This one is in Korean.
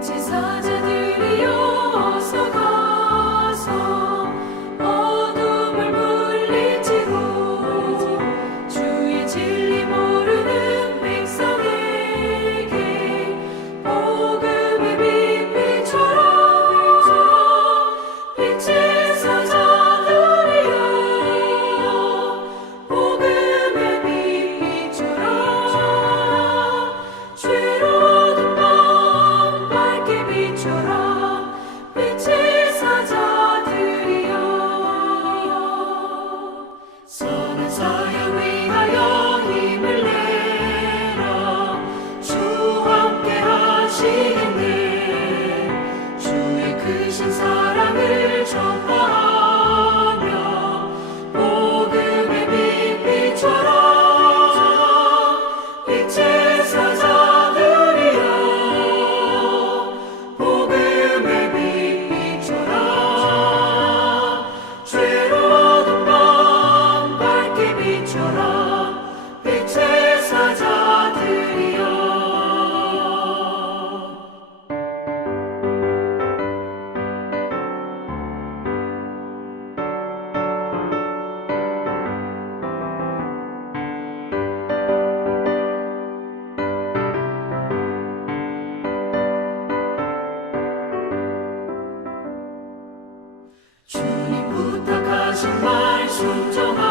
It is love. 주님 부탁하신 말순종하